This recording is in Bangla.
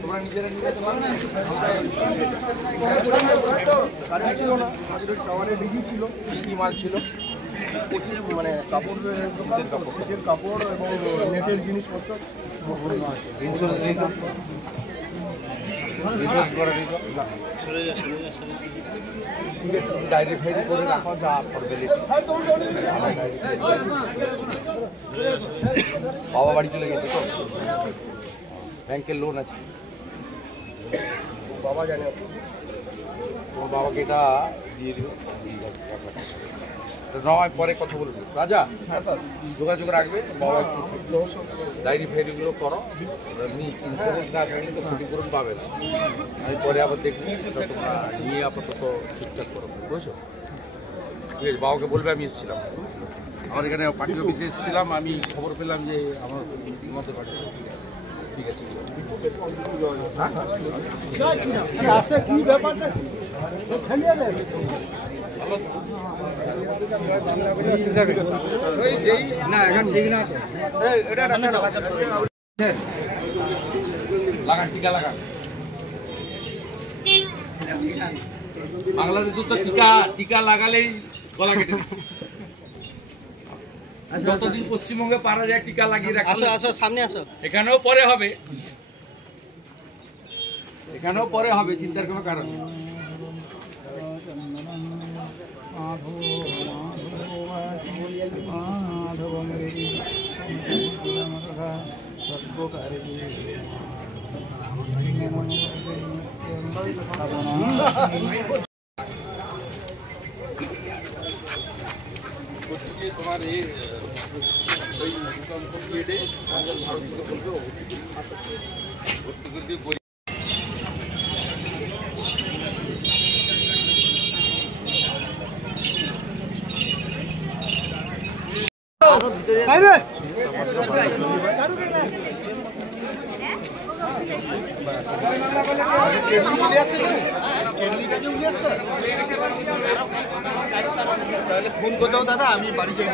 তোমরা নিজেরা নিজে ছিল কি মাল ছিল মানে কাপড় কাপড় এবং নেটের জিনিসপত্র ডায়েরি ফাইরি করে রাখো যা ফর্মালিটি। বাবা বাড়ি চলে গেছে তো, ব্যাংকের লোন আছে, বাবা জানে। তোমার বাবাকে এটা দিয়ে দিও, নয় পরে কথা বলবো। রাজা হ্যাঁ স্যার যোগাযোগ রাখবে, বাবা একটু ডায়েরি ফাইরিগুলো করো, এমনি ইন্স্যুরেন্স না থাকলে তো ক্ষতিপূরণ পাবে না। আমি পরে আবার দেখবি তোমরা নিয়ে আপাতত ঠিকঠাক করো, বুঝছো? ঠিক আছে, বাবাকে বলবে আমি এসেছিলাম, আমার এখানে পার্টি অফিসে এসেছিলাম, আমি খবর পেলাম যে আমার মধ্যে পার্টি। ঠিক আছে লাগান, টিকা লাগান। বাংলাদেশে তো টিকা লাগালেই গলা কেটে দিচ্ছে। যতদিন পশ্চিমবঙ্গে পারা যায় টিকা লাগিয়ে রাখা। আসো আসো সামনে আসো, এখানেও পরে হবে, এখানেও পরে হবে, চিন্তার কোনো কারণ নেই। তোমার এই ভারত থেকে বলবে ফোন করে দাও দাদা, আমি বাড়ি যাই।